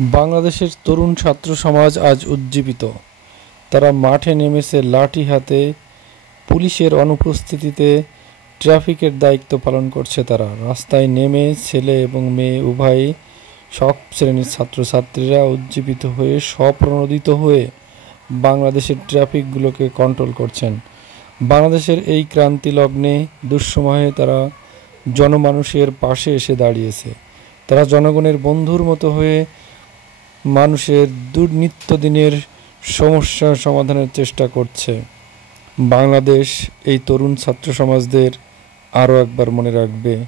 বাংলাদেশের তরুণ ছাত্র সমাজ আজ উজ্জীবিত। তারা মাঠে নেমেছে লাঠি হাতে। পুলিশের অনুপস্থিতিতে ট্রাফিকের দায়িত্ব পালন করছে তারা। রাস্তায় নেমে ছেলে এবং মেয়ে উভয়ই, সব শ্রেণীর ছাত্রছাত্রীরা উজ্জীবিত হয়ে, স্বপ্রণোদিত হয়ে বাংলাদেশের ট্রাফিকগুলোকে কন্ট্রোল করছেন। বাংলাদেশের এই ক্রান্তি লগ্নে দুঃসময়ে তারা জনমানুষের পাশে এসে দাঁড়িয়েছে। তারা জনগণের বন্ধুর মতো হয়ে মানুষের নিত্যদিনের সমস্যা সমাধানের চেষ্টা করছে। বাংলাদেশ এই তরুণ ছাত্র সমাজদের আরও একবার মনে রাখবে।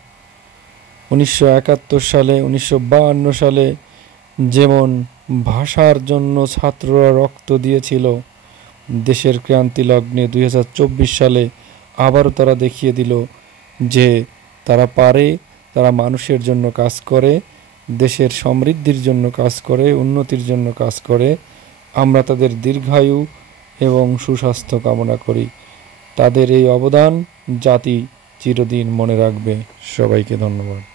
1971 সালে, 1952 সালে যেমন ভাষার জন্য ছাত্ররা রক্ত দিয়েছিল, দেশের ক্রান্তি লগ্নে 2024 সালে আবারও তারা দেখিয়ে দিল যে তারা পারে, তারা মানুষের জন্য কাজ করে, দেশের সমৃদ্ধির জন্য কাজ করে, উন্নতির জন্য কাজ করে। আমরা তাদের দীর্ঘায়ু এবং সুস্বাস্থ্য কামনা করি। তাদের এই অবদান জাতি চিরদিন মনে রাখবে। সবাইকে ধন্যবাদ।